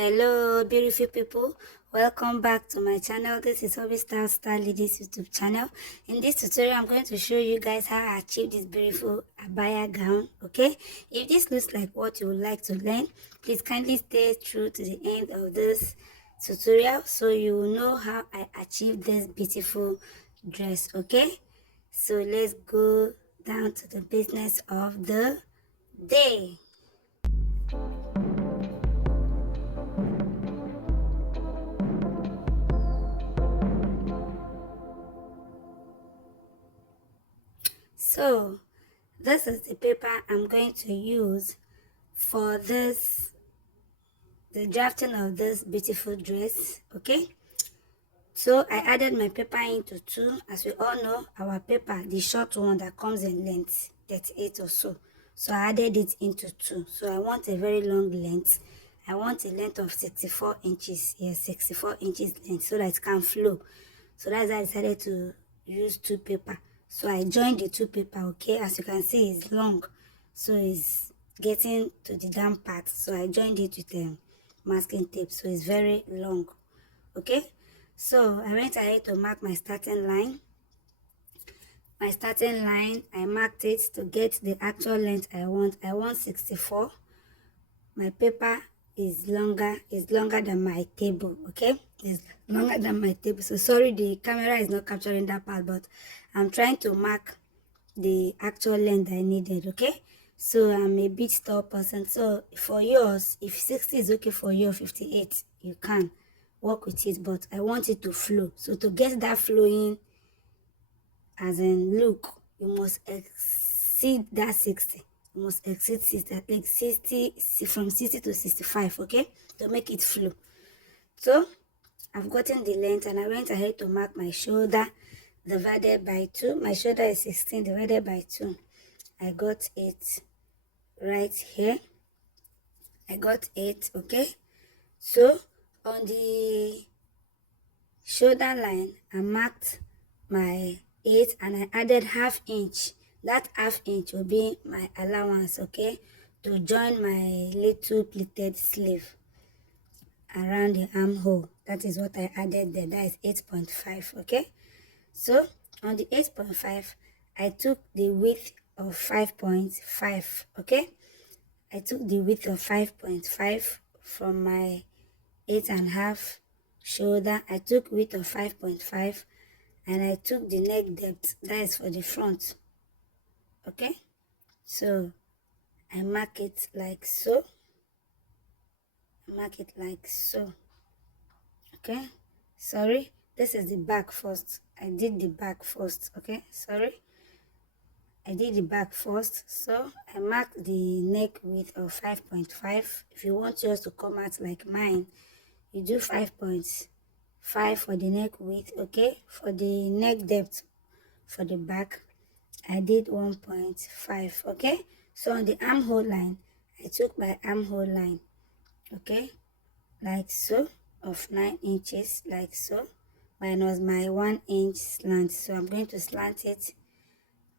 Hello beautiful people, welcome back to my channel. This is Hobby Style Ladies YouTube channel. In this tutorial I'm going to show you guys how I achieve this beautiful abaya gown. Okay, if this looks like what you would like to learn, please kindly stay through to the end of this tutorial so you will know how I achieved this beautiful dress. Okay, so let's go down to the business of the day. So this is the paper I'm going to use for the drafting of this beautiful dress. Okay, so I added my paper into two. As we all know, our paper, the short one that comes in length 38 or so I added it into two. So I want a very long length. I want a length of 64 inches. Yes, 64 inches length, so that it can flow. So that's why I decided to use two paper. So I joined the two paper. Okay, as you can see, it's long, so it's getting to the down part. So I joined it with masking tape, so it's very long. Okay, so I went ahead to mark my starting line. I marked it to get the actual length I want. I want 64. My paper is longer than my table. Okay, it's longer than my table. So sorry, the camera is not capturing that part, but I'm trying to mark the actual length I needed. Okay, so I'm a bit tall person, so for yours, if 60 is okay for you, 58, you can work with it, but I want it to flow. So to get that flowing, as in look, you must exceed that 60. You must exceed 60, I think 60, from 60 to 65. Okay, to make it flow. So I've gotten the length and I went ahead to mark my shoulder divided by 2. My shoulder is 16 divided by 2. I got it right here. I got it. Okay, so on the shoulder line I marked my 8 and I added half inch. That half inch will be my allowance, okay, to join my little pleated sleeve around the armhole. That is what I added there. That is 8.5. okay, so on the 8.5 I took the width of 5.5. okay, I took the width of 5.5 from my 8.5 shoulder. I took width of 5.5 and I took the neck depth, that is for the front. Okay, so I mark it like so. Mark it like so. Okay, sorry, this is the back first. I did the back first. Okay, sorry, I did the back first. So I marked the neck width of 5.5. If you want yours to come out like mine, you do 5.5 for the neck width. Okay, for the neck depth for the back I did 1.5. okay, so on the armhole line I took my armhole line, okay, like so, of 9 inches, like so, minus my 1 inch slant. So I'm going to slant it.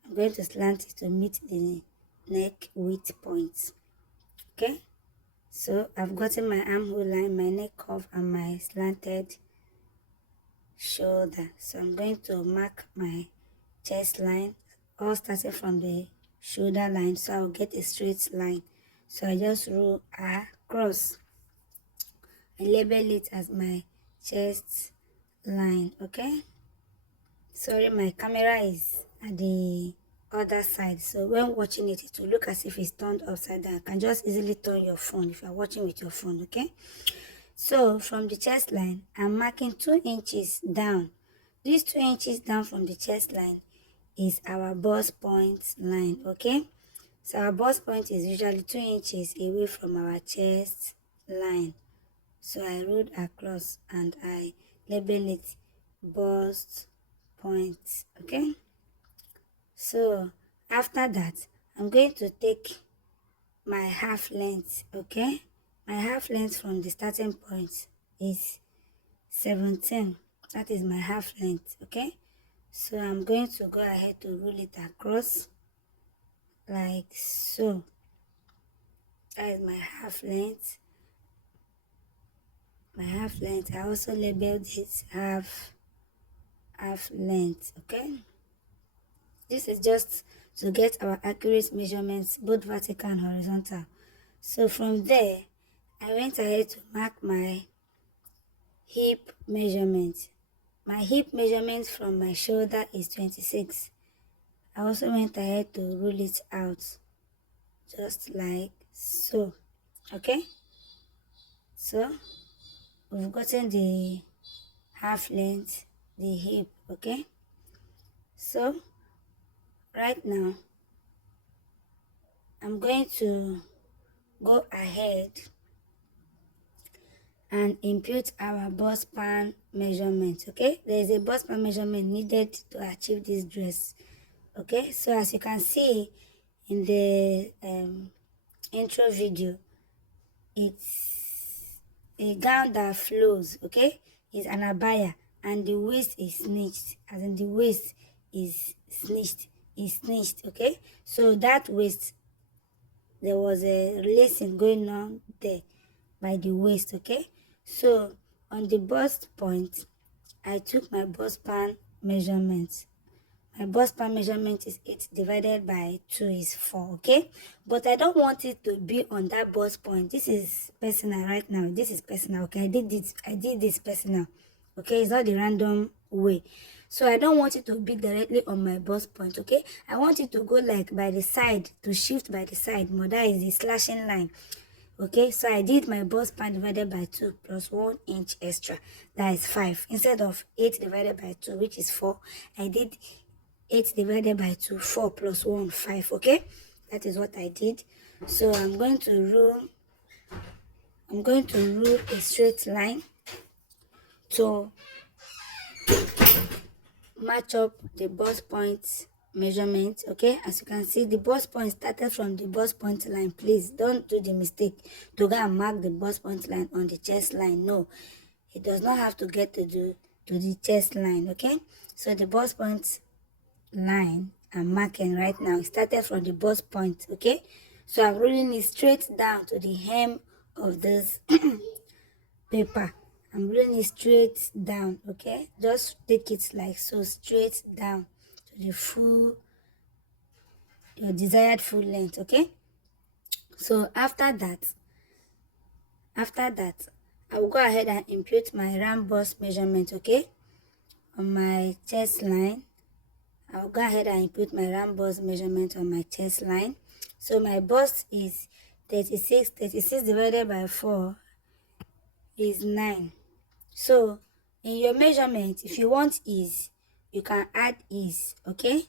I'm going to slant it to meet the neck width point. Okay, so I've gotten my armhole line, my neck curve, and my slanted shoulder. So I'm going to mark my chest line, all starting from the shoulder line, so I'll get a straight line. So I just roll across and label it as my chest line. Okay, sorry, my camera is at the other side, so when watching it, it will look as if it's turned upside down. You can just easily turn your phone if you're watching with your phone. Okay, so from the chest line I'm marking 2 inches down. These 2 inches down from the chest line is our bust point line. Okay, so our bust point is usually 2 inches away from our chest line. So I rode across and I label it bust point. Okay, so after that I'm going to take my half length. Okay, my half length from the starting point is 17. That is my half length. Okay, so I'm going to go ahead to roll it across like so. That is my half length. my half length. I also labeled it half length. Okay, this is just to get our accurate measurements, both vertical and horizontal. So from there, I went ahead to mark my hip measurement. My hip measurement from my shoulder is 26. I also went ahead to rule it out, just like so. Okay, so we've gotten the half length, the hip. Okay, so right now I'm going to go ahead and impute our bust span measurement. Okay, there is a bust span measurement needed to achieve this dress. Okay, so as you can see in the intro video, it's a gown that flows. Okay, it's an abaya, and the waist is snitched, as in the waist is snitched. Okay, so that waist, there was a lacing going on there by the waist. Okay, so on the bust point, I took my bust span measurement. My bust span measurement is 8 divided by 2 is 4. Okay, but I don't want it to be on that bust point. This is personal right now. This is personal. Okay, I did this personal. Okay, it's not the random way. So I don't want it to be directly on my bust point. Okay, I want it to go like by the side, to shift by the side. More, that is the slashing line. Okay, so I did my bust span divided by 2 plus 1 inch extra. That is 5. Instead of 8 divided by 2, which is 4, I did 8 divided by 2, 4 plus 1, 5. Okay, that is what I did. So I'm going to rule a straight line to match up the bust point measurement. Okay, as you can see, the bust point started from the bust point line. Please don't do the mistake to go and mark the bust point line on the chest line. No, it does not have to get to the chest line. Okay, so the bust point line I'm marking right now, it started from the bust point. Okay, so I'm rolling it straight down to the hem of this paper. I'm rolling it straight down. Okay, just take it like so, straight down to the full, your desired full length. Okay, so after that I will go ahead and impute my round bust measurement. Okay, on my chest line, I'll go ahead and input my round bust measurement on my chest line. So my bust is 36. 36 divided by 4 is 9. So in your measurement, if you want ease, you can add ease. Okay,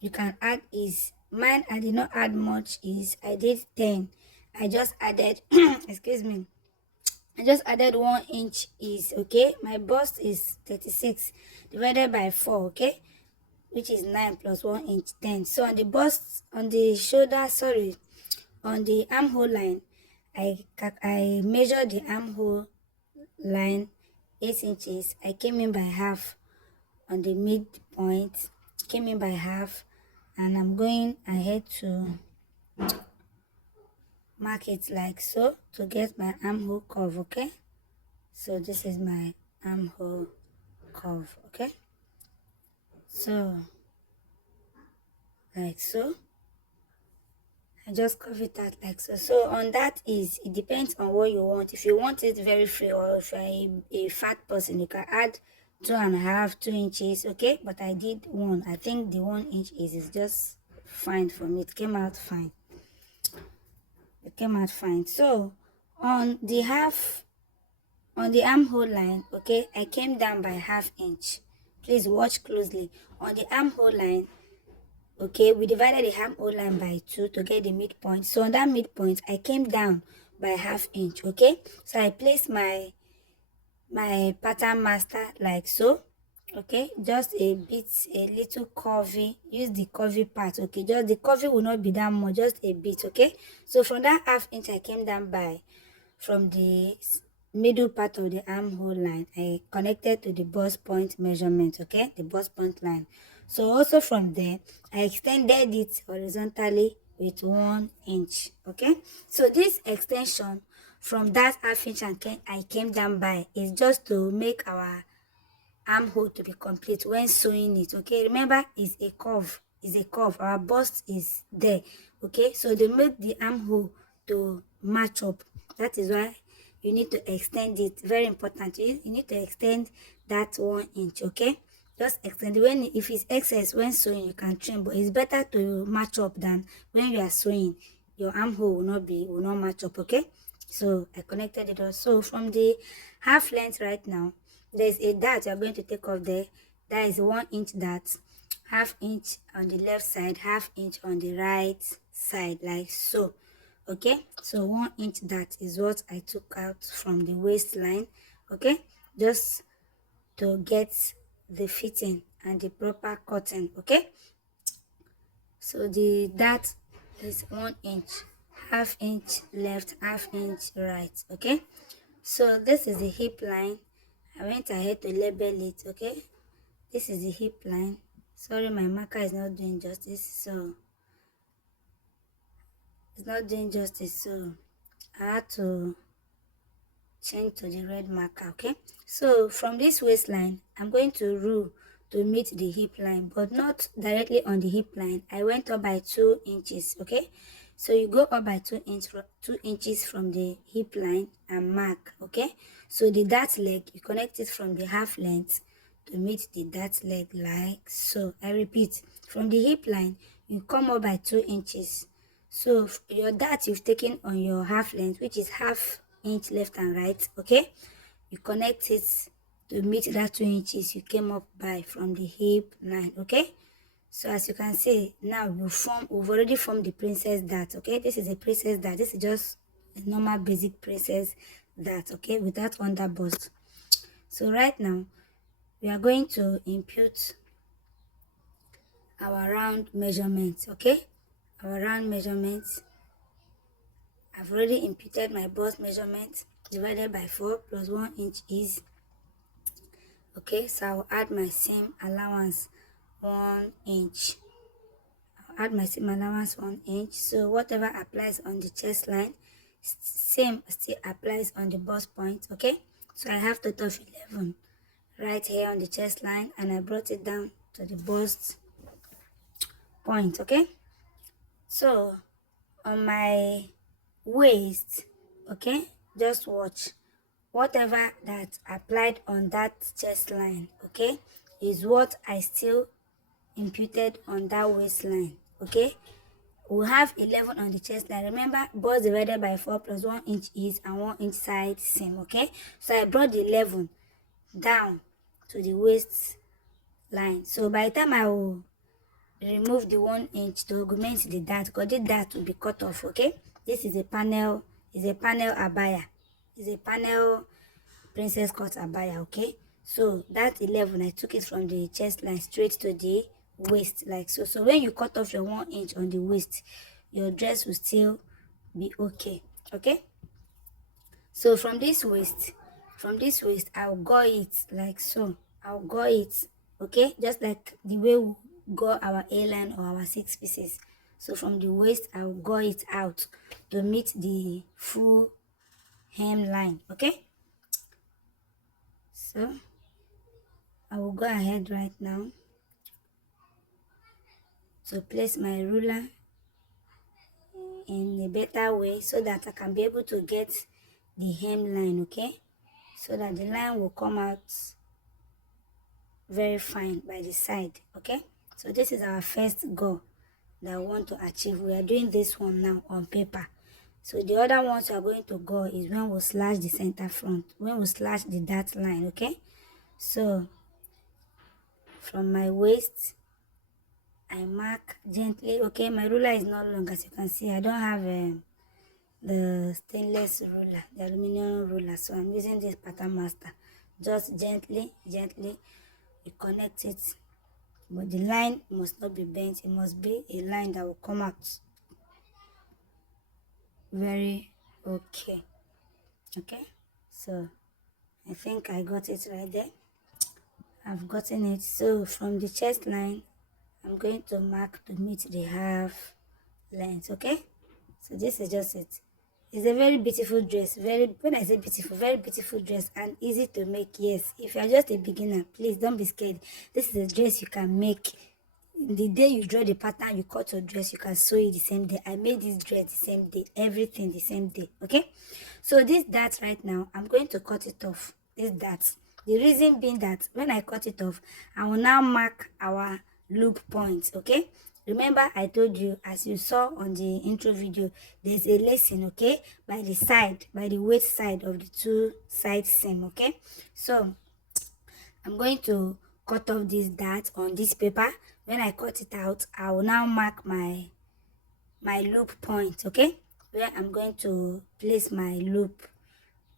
you can add ease. Mine, I did not add much ease. I did 10. I just added excuse me, I just added 1 inch ease. Okay, my bust is 36 divided by 4. Okay, which is 9 plus 1 inch, 10. So on the bust, on the shoulder, on the armhole line, I measured the armhole line 8 inches. I came in by half on the midpoint, came in by half, and I'm going ahead to mark it like so to get my armhole curve. Okay, so this is my armhole curve. Okay, so like so, I just curve it out like so. So on that is, it depends on what you want. If you want it very free, or if you're a fat person, you can add 2.5, 2 inches. Okay, but I did 1. I think the 1 inch is just fine for me. It came out fine. So on the armhole line, okay, I came down by ½ inch. Please watch closely. On the armhole line, okay, we divided the armhole line by 2 to get the midpoint. So on that midpoint, I came down by ½ inch. Okay, so I placed my pattern master like so. Okay, just a little curvy. Use the curvy part. Okay, just the curvy will not be that much, just a bit. Okay, so from that ½ inch, I came down by, from the middle part of the armhole line, I connected to the bust point measurement. Okay, the bust point line. So also from there, I extended it horizontally with 1 inch. Okay, so this extension from that half inch I came down by is just to make our armhole to be complete when sewing it. Okay, remember, it's a curve, our bust is there. Okay, so they make the armhole to match up. That is why you need to extend it. Very important, you need to extend that 1 inch. Okay, just extend. When if it's excess when sewing, you can trim, but it's better to match up than when you are sewing your armhole will not match up. Okay, so I connected it also. From the half length right now, there's a dart you're going to take off there. That is 1 inch dart, half inch on the left side, half inch on the right side, like so. Okay, so 1 inch dart is what I took out from the waistline. Okay, just to get the fitting and the proper cutting. Okay, so the dart is 1 inch, half inch left, half inch right. Okay, so this is the hip line. I went ahead to label it. Okay, this is the hip line. Sorry, my marker is not doing justice, so it's not doing justice, so I had to change to the red marker. Okay, so from this waistline I'm going to rule to meet the hip line, but not directly on the hip line. I went up by 2 inches. Okay, so you go up by 2 inches from the hip line and mark. Okay, so the dart leg, you connect it from the half length to meet the dart leg, like so. I repeat, from the hip line you come up by 2 inches. So your dart you've taken on your half length, which is half inch left and right. Okay, you connect it to meet that 2 inches you came up by from the hip line. Okay, so as you can see now, we've already formed the princess dart. Okay, this is a princess dart. This is just a normal basic princess dart. Okay, without under bust. So right now we are going to impute our round measurements. Okay, our round measurements, I've already imputed my bust measurement. Divided by 4 plus 1 inch is, okay, so I'll add my seam allowance 1 inch. I'll add my seam allowance 1 inch. So whatever applies on the chest line, same still applies on the bust point. Okay, so I have total of 11 right here on the chest line, and I brought it down to the bust point. Okay, so on my waist, okay, just watch, whatever that applied on that chest line, okay, is what I still imputed on that waistline. Okay, we have 11 on the chest line. Remember, bust divided by 4 plus 1 inch is and 1 inch side seam. Okay, so I brought the 11 down to the waist line. So by the time I will remove the 1 inch to augment the dart, because the dart will be cut off. Okay, this is a panel, abaya, is a panel princess cut abaya. Okay, so that 11 I took it from the chest line straight to the waist, like so. So when you cut off your 1 inch on the waist, your dress will still be okay. Okay, so from this waist, I'll go it like so. I'll go it, okay, just like the way we go our A-line or our 6 pieces. So from the waist I'll go it out to meet the full hem line. Okay, so I will go ahead right now to place my ruler in a better way so that I can be able to get the hem line. Okay, so that the line will come out very fine by the side. Okay, so this is our first goal that we want to achieve. We are doing this one now on paper. So the other ones we are going to go is when we slash the center front, when we slash the dart line. Okay, so from my waist I mark gently. Okay, my ruler is not long, as you can see. I don't have the stainless ruler, the aluminum ruler, so I'm using this pattern master. Just gently you connect it, but the line must not be bent. It must be a line that will come out very okay. Okay, so I think I got it right there. I've gotten it. So from the chest line I'm going to mark to meet the half length. Okay, so this is just it. It's a very beautiful dress. When I say beautiful, very beautiful dress and easy to make. Yes, if you are just a beginner, please don't be scared. This is a dress you can make. The day you draw the pattern, you cut your dress, you can sew it the same day. I made this dress the same day, everything the same day. Okay, so this dart right now, I'm going to cut it off. This dart. The reason being that when I cut it off, I will now mark our loop points. Okay, remember I told you, as you saw on the intro video, there's a lacing, okay, by the side, by the waist side of the two side seam. Okay, so I'm going to cut off this dart on this paper. When I cut it out, I will now mark my loop point, okay, where I'm going to place my loop.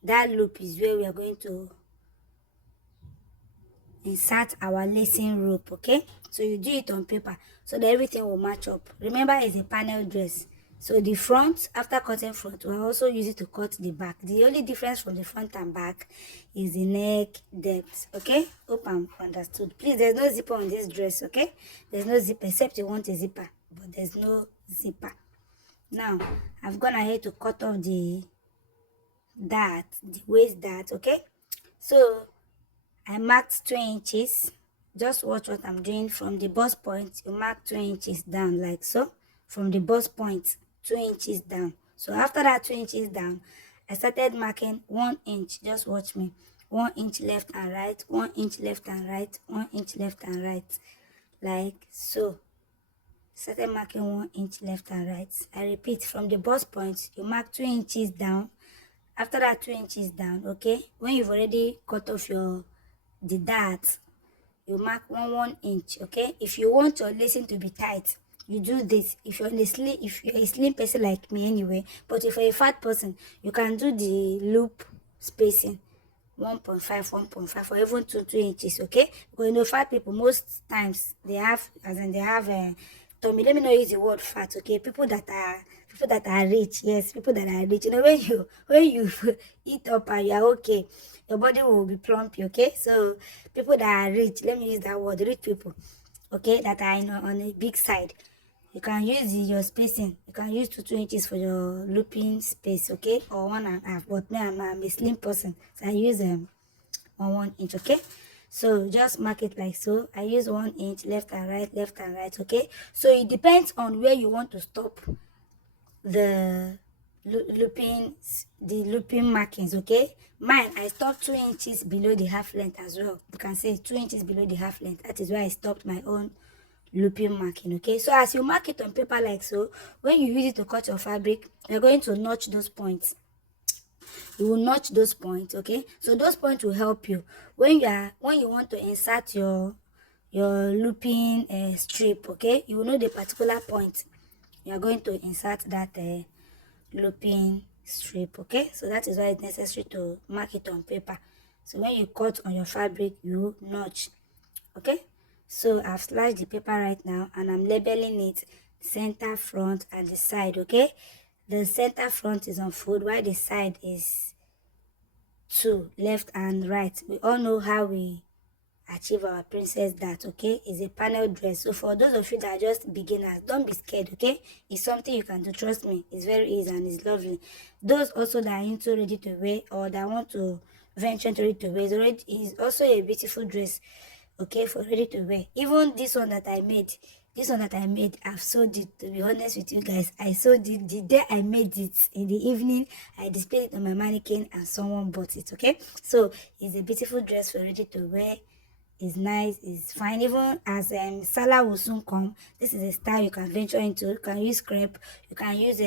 That loop is where we are going to insert our lacing rope. Okay, so you do it on paper so that everything will match up. Remember, it's a panel dress, so the front, after cutting front, we'll also use it to cut the back. The only difference from the front and back is the neck depth. Okay, hope I'm understood. Please, there's no zipper on this dress. Okay, there's no zipper except you want a zipper, but there's no zipper. Now I've gone ahead to cut off the waist dart. Okay, so I marked 2 inches. Just watch what I'm doing. From the bust point, you mark 2 inches down, like so. From the bust point, 2 inches down. So after that 2 inches down, I started marking 1 inch. Just watch me. 1 inch left and right, 1 inch left and right, 1 inch left and right, like so. Started marking 1 inch left and right. I repeat, from the bust point, you mark 2 inches down. After that 2 inches down, okay, when you've already cut off the dart, you mark 1 inch. Okay, if you want your lacing to be tight, you do this. If you're a slim person like me anyway, but if you're a fat person, you can do the loop spacing 1.5, 1.5, or even 2 inches. Okay, because you know fat people most times they have, as in they have tummy. Let me not use the word fat. Okay, people that are rich. Yes, people that are rich. You know, when you eat up and you are okay, your body will be plumpy. Okay, so people that are rich, let me use that word, rich people, okay, that are, you know, on a big side, you can use your spacing. You can use 2 inches for your looping space, okay, or 1.5. But me, I'm a slim person, so I use on 1 inch. Okay, so just mark it like so. I use 1 inch left and right, left and right. Okay, so it depends on where you want to stop the looping markings. Okay, mine, I stopped 2 inches below the half length as well. You can say 2 inches below the half length. That is why I stopped my own looping marking. Okay, so as you mark it on paper like so, when you use it to cut your fabric, you're going to notch those points. You will notch those points. Okay, so those points will help you when you want to insert your looping strip. Okay, you will know the particular point you are going to insert that looping strip. Okay, so that is why it's necessary to mark it on paper. So when you cut on your fabric, you notch. Okay, so I've slashed the paper right now and I'm labeling it center, front, and the side. Okay, the center front is on fold while the side is 2, left and right. We all know how we achieve our princess dart. Okay, it's a panel dress. So for those of you that are just beginners, don't be scared. Okay, it's something you can do. Trust me, it's very easy and it's lovely. Those also that are into ready to wear or that want to venture into ready to wear, is also a beautiful dress. Okay, for ready to wear. Even this one that I made, I've sewed it. To be honest with you guys, I sewed it the day I made it. In the evening, I displayed it on my mannequin and someone bought it. Okay, so it's a beautiful dress for ready to wear. It's nice, it's fine. Even as Salah will soon come, this is a style you can venture into. You can use crepe, you can use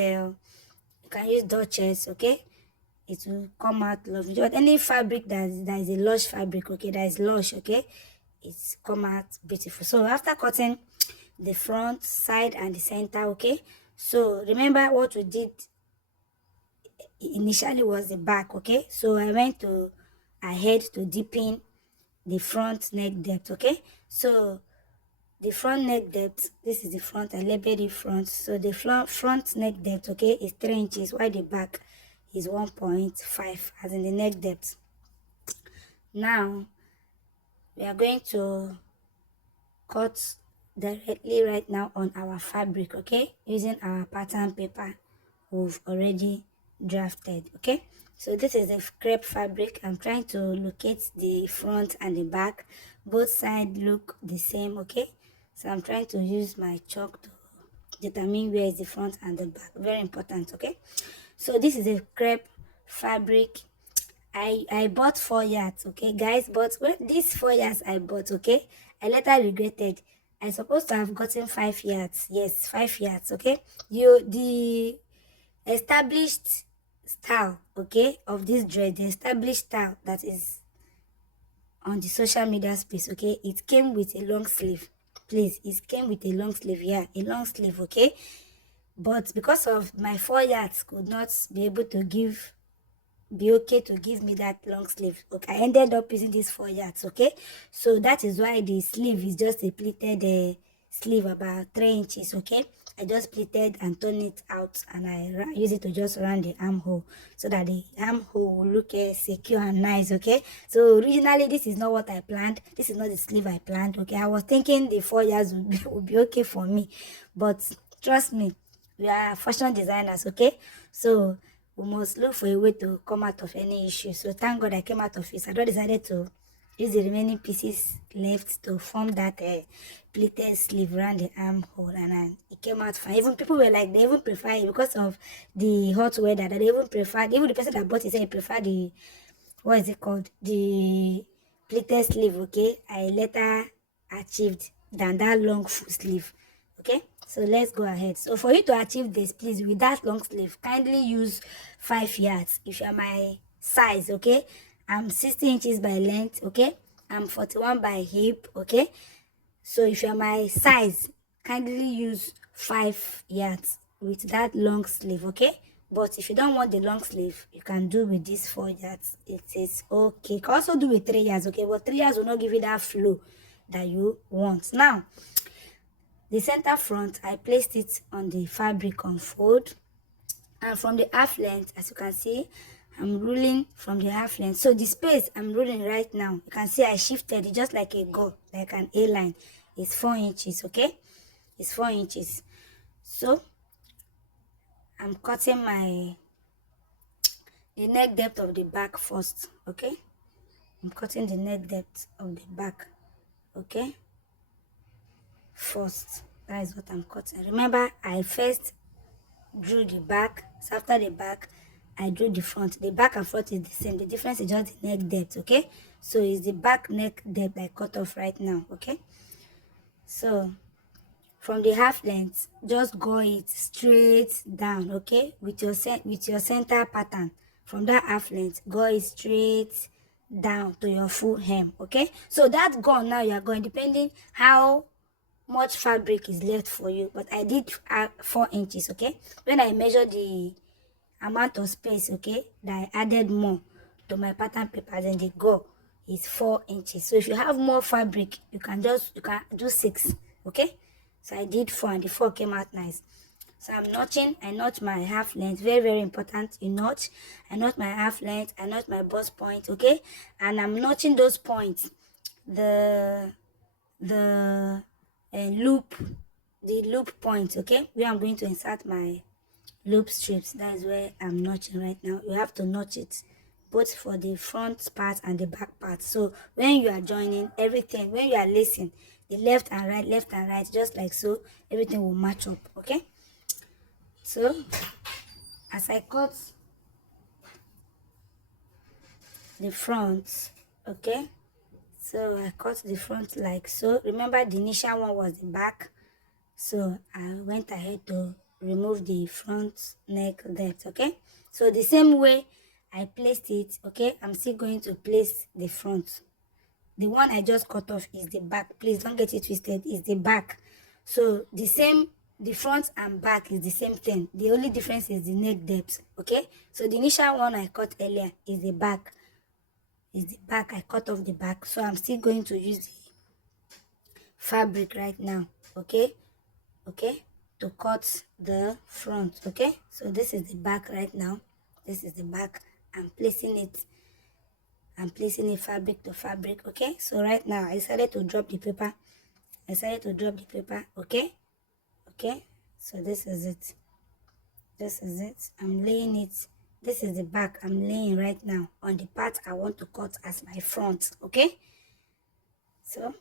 Duchess. Okay, it will come out lovely. But any fabric that is a lush fabric, okay, that is lush, okay, it's come out beautiful. So after cutting the front, side, and the center, okay, so remember what we did initially was the back. Okay, so I went to ahead to deepen the front neck depth. Okay, so the front neck depth, this is the front, I labeled it front. So the front neck depth, okay, is 3 inches, while the back is 1.5, as in the neck depth. Now we are going to cut directly right now on our fabric. Okay, using our pattern paper we've already drafted. Okay, so this is a crepe fabric. I'm trying to locate the front and the back. Both sides look the same. Okay, so I'm trying to use my chalk to determine where is the front and the back. Very important. Okay, so this is a crepe fabric. I bought 4 yards, okay guys, but when these 4 yards I bought, okay, I later regretted. I supposed to have gotten 5 yards. Yes, 5 yards. Okay, the established style, okay, of this dress, the established style that is on the social media space, okay, it came with a long sleeve. Please, it came with a long sleeve. Yeah, a long sleeve. Okay, but because of my 4 yards could not be able to be okay to give me that long sleeve, okay, I ended up using these 4 yards. Okay, so that is why the sleeve is just a pleated sleeve about 3 inches. Okay, I just pleated and turn it out, and I use it to just round the armhole so that the armhole will look secure and nice. Okay, so originally this is not what I planned. This is not the sleeve I planned. Okay, I was thinking the 4 yards would be okay for me, but trust me, we are fashion designers. Okay, so we must look for a way to come out of any issue. So thank God I came out of it. So I decided to use the remaining pieces left to form that pleated sleeve around the armhole, and it came out fine. Even people were like, they even prefer it because of the hot weather, that they even preferred, even the person that bought it said he preferred the, what is it called, the pleated sleeve. Okay, I later achieved than that long full sleeve. Okay, so let's go ahead. So for you to achieve this, please, with that long sleeve, kindly use 5 yards if you're my size. Okay, I'm 60 inches by length. Okay, I'm 41 by hip. Okay, so if you're my size, kindly use 5 yards with that long sleeve. Okay, but if you don't want the long sleeve, you can do with these 4 yards. It is okay. You can also do with 3 yards. Okay, but 3 yards will not give you that flow that you want. Now, the center front, I placed it on the fabric unfold, and from the half length, as you can see, I'm ruling from the half length. So the space I'm ruling right now, you can see I shifted it just like a go, like an A line. It's 4 inches. Okay, it's 4 inches. So I'm cutting the neck depth of the back first. Okay, I'm cutting the neck depth of the back. Okay, first, that is what I'm cutting. Remember, I first drew the back. So after the back, I drew the front. The back and front is the same. The difference is just the neck depth. Okay, so it's the back neck depth I cut off right now. Okay, so from the half length, just go it straight down. Okay, with your center pattern. From that half length, go it straight down to your full hem. Okay, so that gone now, you are going depending how much fabric is left for you, but I did 4 inches. Okay, when I measure the amount of space, okay, that I added more to my pattern paper, then the go is 4 inches. So if you have more fabric, you can do 6. Okay, so I did 4 and the 4 came out nice. So I'm notching. I notch my half length, very very important. You notch. I notch my half length, I notch my bust point. Okay, and I'm notching those points, the loop, the loop point. Okay, where I'm going to insert my loop strips. That is where I'm notching right now. You have to notch it both for the front part and the back part. So when you are joining everything, when you are lacing, the left and right, just like so, everything will match up. Okay, so as I cut the front, okay, so I cut the front like so. Remember, the initial one was the back, so I went ahead to remove the front neck depth. Okay, so the same way I placed it, okay, I'm still going to place the front. The one I just cut off is the back. Please don't get it twisted. It's the back. So the same, the front and back is the same thing. The only difference is the neck depth. Okay, so the initial one I cut earlier is the back. I cut off the back, so I'm still going to use the fabric right now. Okay, to cut the front. Okay, so this is the back right now. This is the back. I'm placing it fabric to fabric. Okay, so right now I decided to drop the paper. Okay, so this is it. I'm laying it This is the back I'm laying right now on the part I want to cut as my front, okay? So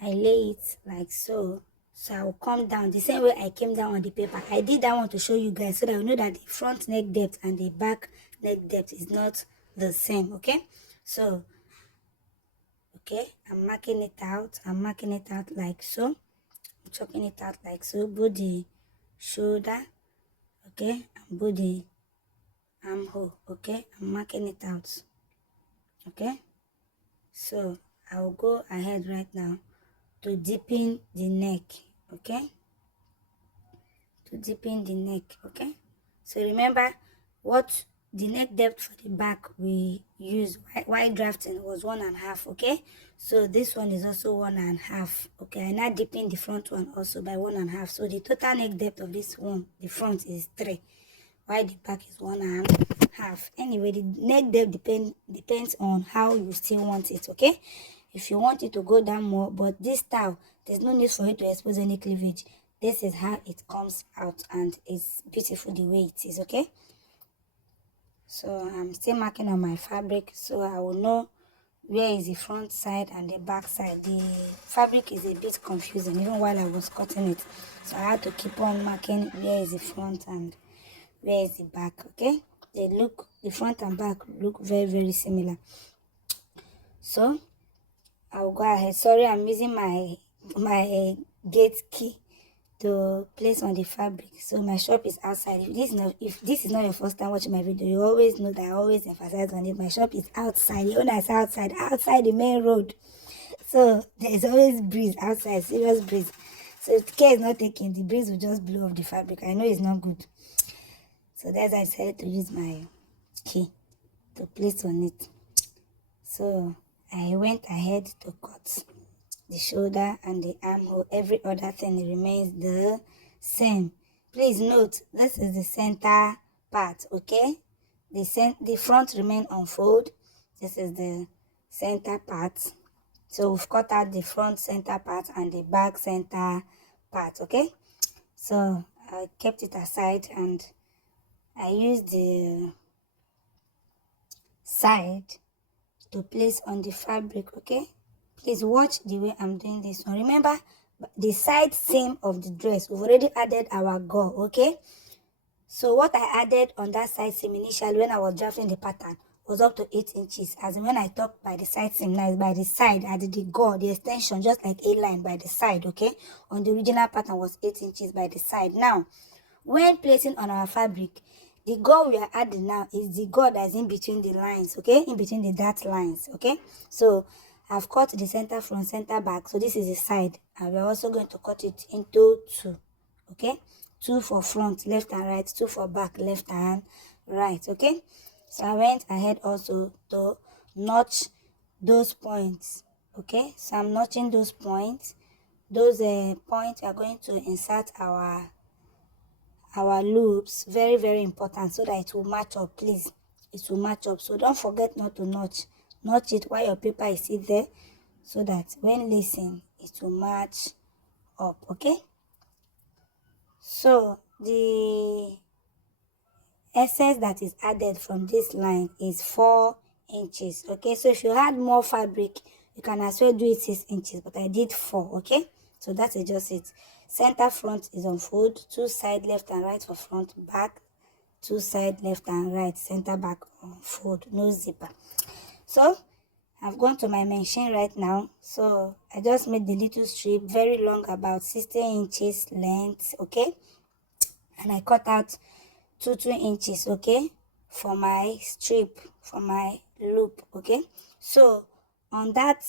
I lay it like so. So I will come down the same way I came down on the paper. I did that one to show you guys so that you know that the front neck depth and the back neck depth is not the same, okay? So, okay, I'm marking it out. I'm marking it out like so. I'm chopping it out like so. Both the shoulder, okay, and both the armhole, okay? I'm marking it out, okay? So I will go ahead right now to deepen the neck, okay? To deepen the neck, okay? So remember what the neck depth for the back we use while drafting was 1.5, okay? So this one is also 1.5, okay? I now deepen the front one also by 1.5. So the total neck depth of this one, the front is 3, while the back is 1.5. Anyway, the neck depth depends on how you still want it, okay? If you want it to go down more, but this style, there's no need for it to expose any cleavage. This is how it comes out, and it's beautiful the way it is, okay? So I'm still marking on my fabric so I will know where is the front side and the back side. The fabric is a bit confusing even while I was cutting it, so I had to keep on marking where is the front and where is the back, okay? The front and back look very similar. So I'll go ahead. Sorry, I'm using my gate key to place on the fabric. So my shop is outside. If this is not your first time watching my video, you always know that I always emphasize on it. My shop is outside. The owner is outside the main road. So there's always breeze outside, serious breeze. So if care is not taken, the breeze will just blow off the fabric. I know it's not good. So that's why I decided to use my key to place on it. So I went ahead to cut the shoulder and the armhole. Every other thing remains the same. Please note, this is the center part, okay? The front remain unfold. This is the center part. So we've cut out the front center part and the back center part, okay? So I kept it aside and I used the side to place on the fabric, okay? Please watch the way I'm doing this one. Remember, the side seam of the dress, we've already added our gore, okay? So what I added on that side seam initially when I was drafting the pattern was up to 8 inches. As in when I talk by the side seam, now it's by the side. I did the gore, the extension, just like a line by the side, okay? On the original pattern was 8 inches by the side. Now, when placing on our fabric, the gore we are adding now is the gore that's in between the lines, okay? In between the dot lines, okay? So I've cut the center front, center back. So this is the side. And we're also going to cut it into 2, okay? 2 for front, left and right. 2 for back, left and right, okay? So I went ahead also to notch those points, okay? So I'm notching those points. Those points are going to insert our loops. Very important, so that it will match up. Please, it will match up. So don't forget not to notch it while your paper is still there, so that when lacing it will match up, okay? So the excess that is added from this line is 4 inches, okay? So if you add more fabric, you can as well do it 6 inches, but I did 4, okay? So that is just it. Center front is on fold, 2 side left and right for front, back 2 side left and right, center back on fold, no zipper. So I've gone to my machine right now. So I just made the little strip, very long, about 60 inches length, okay? And I cut out 2 inches, okay, for my strip, for my loop, okay? So on that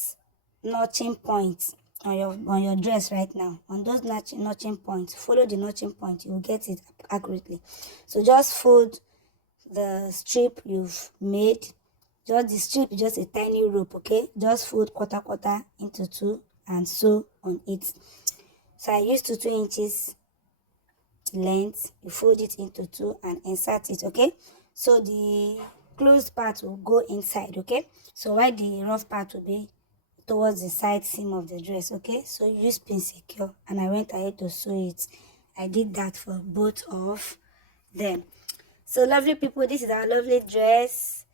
notching point on your dress right now, on those notching points, follow the notching point, you will get it accurately. So just fold the strip you've made. Just the strip is just a tiny rope, okay? Just fold quarter into 2 and sew on it. So I used 2 inches length. You fold it into 2 and insert it, okay? So the closed part will go inside, okay? So while the rough part will be towards the side seam of the dress, okay? So use pin secure, and I went ahead to sew it. I did that for both of them. So lovely people, this is our lovely dress.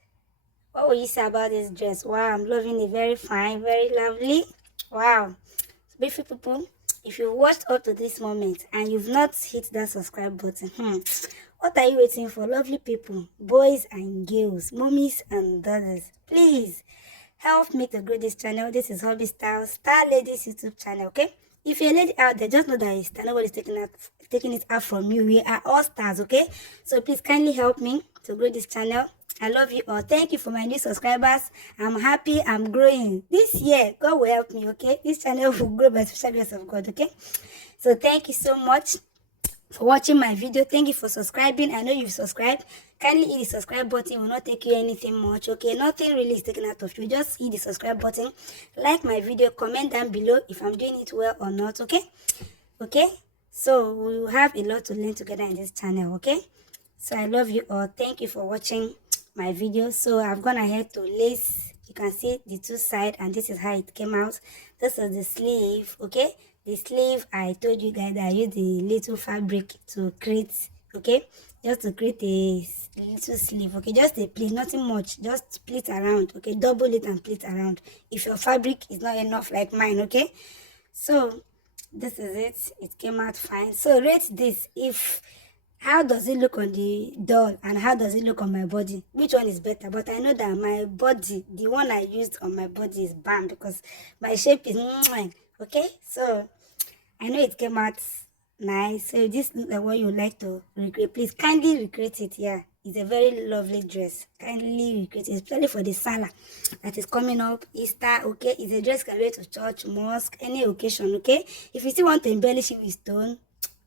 What will you say about this dress? Wow, I'm loving it. Very fine, very lovely. Wow. Beautiful people, if you watched up to this moment and you've not hit that subscribe button, what are you waiting for? Lovely people, boys and girls, mommies and daughters, please help me to grow this channel. This is Hobby Style Star Ladies YouTube channel, okay? If you're a lady out there, just know that it's star. Nobody's taking it out from you. We are all stars, okay? So please kindly help me to grow this channel. I love you all. Thank you for my new subscribers. I'm happy. I'm growing. This year, God will help me, okay? This channel will grow by special grace of God, okay? So thank you so much for watching my video. Thank you for subscribing. I know you've subscribed. Kindly hit the subscribe button. It will not take you anything much, okay? Nothing really is taken out of you. Just hit the subscribe button, like my video, comment down below if I'm doing it well or not, okay? Okay, so we will have a lot to learn together in this channel, okay? So I love you all. Thank you for watching my video. So I've gone ahead to lace. You can see the two sides, and this is how it came out. This is the sleeve, okay? The sleeve, I told you guys that I used the little fabric to create, okay? Just to create a little sleeve, okay? Just a pleat, nothing much. Just pleat around, okay? Double it and pleat around. If your fabric is not enough like mine, okay? So this is it. It came out fine. So rate this. If how does it look on the doll and how does it look on my body? Which one is better? But I know that my body, the one I used on my body is bam, because my shape is okay. So I know it came out nice. So if this looks like what you would like to recreate, please kindly recreate it. Yeah, it's a very lovely dress. Kindly recreate it, especially for the Salah that is coming up, Easter, okay? It's a dress you can wear to church, mosque, any occasion, okay? If you still want to embellish it with stone,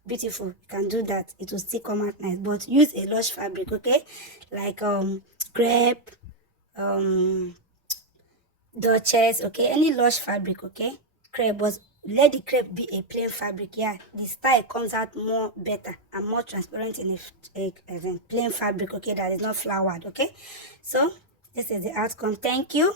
beautiful, you can do that. It will still come out nice, but use a lush fabric, okay? Like crepe, Duchess, okay? Any lush fabric, okay? Crepe, but let the crepe be a plain fabric. Yeah, the style comes out more better and more transparent in a plain fabric, okay? That is not flowered, okay? So this is the outcome. Thank you.